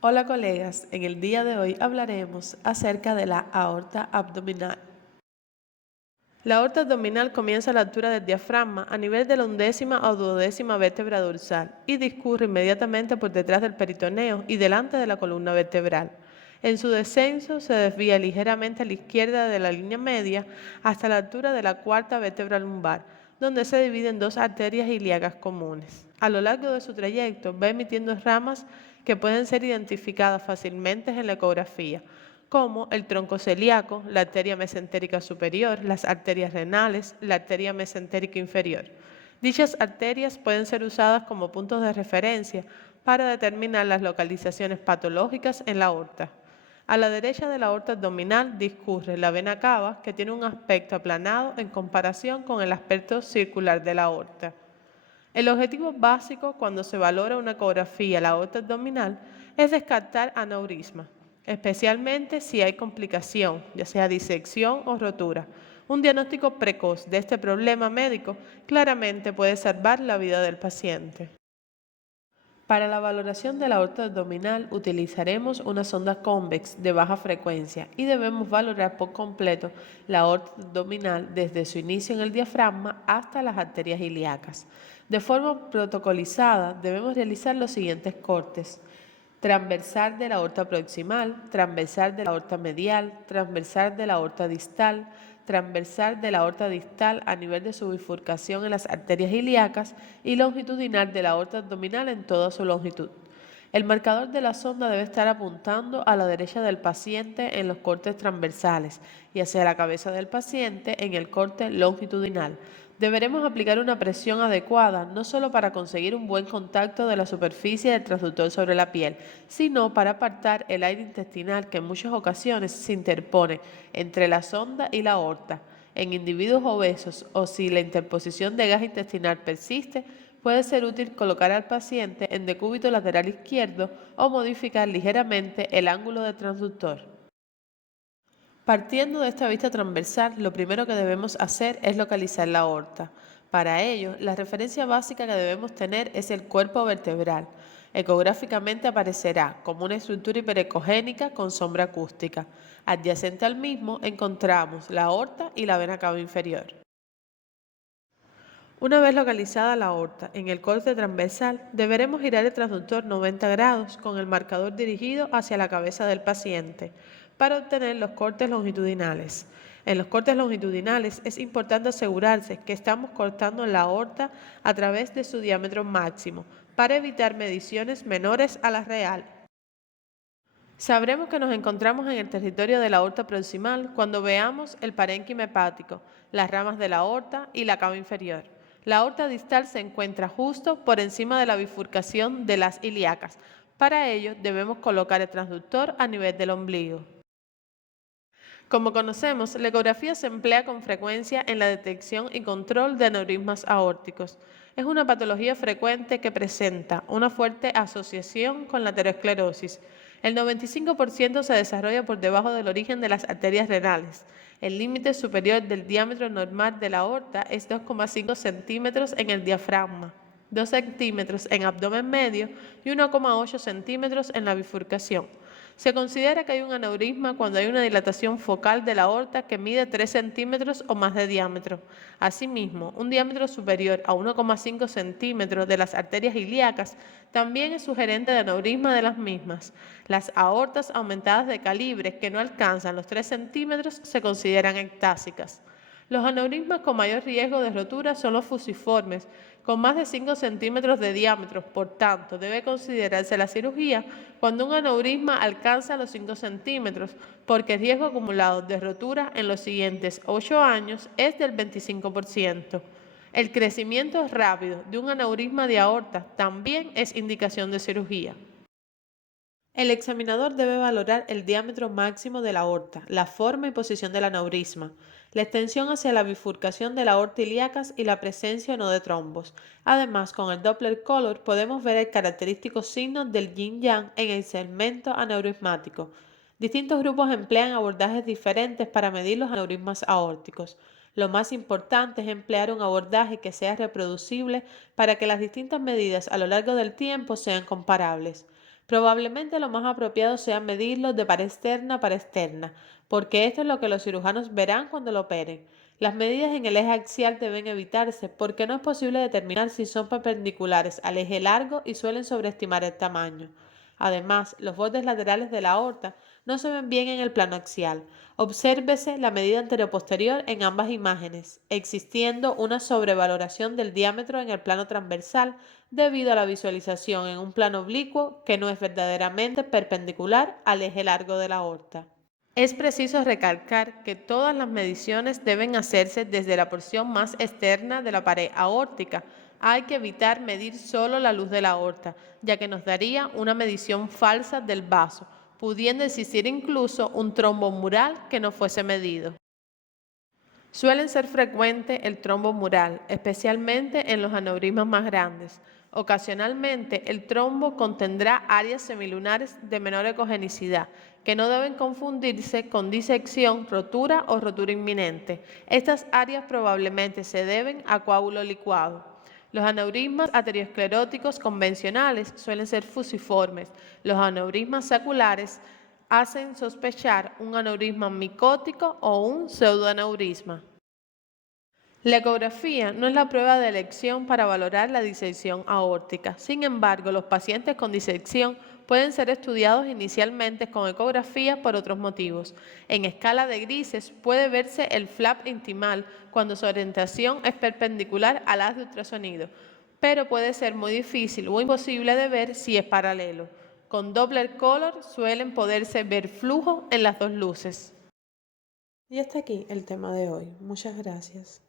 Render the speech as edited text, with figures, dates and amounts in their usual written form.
Hola colegas, en el día de hoy hablaremos acerca de la aorta abdominal. La aorta abdominal comienza a la altura del diafragma a nivel de la undécima o duodécima vértebra dorsal y discurre inmediatamente por detrás del peritoneo y delante de la columna vertebral. En su descenso se desvía ligeramente a la izquierda de la línea media hasta la altura de la cuarta vértebra lumbar, donde se dividen dos arterias ilíacas comunes. A lo largo de su trayecto va emitiendo ramas que pueden ser identificadas fácilmente en la ecografía, como el tronco celíaco, la arteria mesentérica superior, las arterias renales, la arteria mesentérica inferior. Dichas arterias pueden ser usadas como puntos de referencia para determinar las localizaciones patológicas en la aorta. A la derecha de la aorta abdominal discurre la vena cava, que tiene un aspecto aplanado en comparación con el aspecto circular de la aorta. El objetivo básico cuando se valora una ecografía de la aorta abdominal es descartar aneurisma, especialmente si hay complicación, ya sea disección o rotura. Un diagnóstico precoz de este problema médico claramente puede salvar la vida del paciente. Para la valoración de la aorta abdominal utilizaremos una sonda convex de baja frecuencia y debemos valorar por completo la aorta abdominal desde su inicio en el diafragma hasta las arterias ilíacas. De forma protocolizada debemos realizar los siguientes cortes: transversal de la aorta proximal, transversal de la aorta medial, transversal de la aorta distal, transversal de la aorta distal a nivel de su bifurcación en las arterias ilíacas y longitudinal de la aorta abdominal en toda su longitud. El marcador de la sonda debe estar apuntando a la derecha del paciente en los cortes transversales y hacia la cabeza del paciente en el corte longitudinal. Deberemos aplicar una presión adecuada no solo para conseguir un buen contacto de la superficie del transductor sobre la piel, sino para apartar el aire intestinal que en muchas ocasiones se interpone entre la sonda y la aorta. En individuos obesos o si la interposición de gas intestinal persiste, puede ser útil colocar al paciente en decúbito lateral izquierdo o modificar ligeramente el ángulo del transductor. Partiendo de esta vista transversal, lo primero que debemos hacer es localizar la aorta. Para ello, la referencia básica que debemos tener es el cuerpo vertebral. Ecográficamente aparecerá como una estructura hiperecogénica con sombra acústica. Adyacente al mismo encontramos la aorta y la vena cava inferior. Una vez localizada la aorta en el corte transversal, deberemos girar el transductor 90 grados con el marcador dirigido hacia la cabeza del paciente para obtener los cortes longitudinales. En los cortes longitudinales es importante asegurarse que estamos cortando la aorta a través de su diámetro máximo para evitar mediciones menores a la real. Sabremos que nos encontramos en el territorio de la aorta proximal cuando veamos el parénquima hepático, las ramas de la aorta y la cava inferior. La aorta distal se encuentra justo por encima de la bifurcación de las ilíacas. Para ello debemos colocar el transductor a nivel del ombligo. Como conocemos, la ecografía se emplea con frecuencia en la detección y control de aneurismas aórticos. Es una patología frecuente que presenta una fuerte asociación con la aterosclerosis. El 95% se desarrolla por debajo del origen de las arterias renales. El límite superior del diámetro normal de la aorta es 2,5 centímetros en el diafragma, 2 centímetros en abdomen medio y 1,8 centímetros en la bifurcación. Se considera que hay un aneurisma cuando hay una dilatación focal de la aorta que mide 3 centímetros o más de diámetro. Asimismo, un diámetro superior a 1,5 centímetros de las arterias ilíacas también es sugerente de aneurisma de las mismas. Las aortas aumentadas de calibre que no alcanzan los 3 centímetros se consideran ectásicas. Los aneurismas con mayor riesgo de rotura son los fusiformes, con más de 5 centímetros de diámetro. Por tanto, debe considerarse la cirugía cuando un aneurisma alcanza los 5 centímetros, porque el riesgo acumulado de rotura en los siguientes 8 años es del 25%. El crecimiento rápido de un aneurisma de aorta también es indicación de cirugía. El examinador debe valorar el diámetro máximo de la aorta, la forma y posición del aneurisma, la extensión hacia la bifurcación de la aorta ilíacas y la presencia o no de trombos. Además, con el Doppler Color podemos ver el característico signo del yin-yang en el segmento aneurismático. Distintos grupos emplean abordajes diferentes para medir los aneurismas aórticos. Lo más importante es emplear un abordaje que sea reproducible para que las distintas medidas a lo largo del tiempo sean comparables. Probablemente lo más apropiado sea medirlos de par externa a par externa, porque esto es lo que los cirujanos verán cuando lo operen. Las medidas en el eje axial deben evitarse porque no es posible determinar si son perpendiculares al eje largo y suelen sobreestimar el tamaño. Además, los bordes laterales de la aorta no se ven bien en el plano axial. Obsérvese la medida anteroposterior en ambas imágenes, existiendo una sobrevaloración del diámetro en el plano transversal debido a la visualización en un plano oblicuo que no es verdaderamente perpendicular al eje largo de la aorta. Es preciso recalcar que todas las mediciones deben hacerse desde la porción más externa de la pared aórtica. Hay que evitar medir solo la luz de la aorta, ya que nos daría una medición falsa del vaso, pudiendo existir incluso un trombo mural que no fuese medido. Suelen ser frecuentes el trombo mural, especialmente en los aneurismas más grandes. Ocasionalmente, el trombo contendrá áreas semilunares de menor ecogenicidad, que no deben confundirse con disección, rotura o rotura inminente. Estas áreas probablemente se deben a coágulo licuado. Los aneurismas ateroscleróticos convencionales suelen ser fusiformes. Los aneurismas saculares hacen sospechar un aneurisma micótico o un pseudoaneurisma. La ecografía no es la prueba de elección para valorar la disección aórtica. Sin embargo, los pacientes con disección pueden ser estudiados inicialmente con ecografía por otros motivos. En escala de grises puede verse el flap intimal cuando su orientación es perpendicular al haz de ultrasonido, pero puede ser muy difícil o imposible de ver si es paralelo. Con Doppler color suelen poderse ver flujo en las dos luces. Y hasta aquí el tema de hoy. Muchas gracias.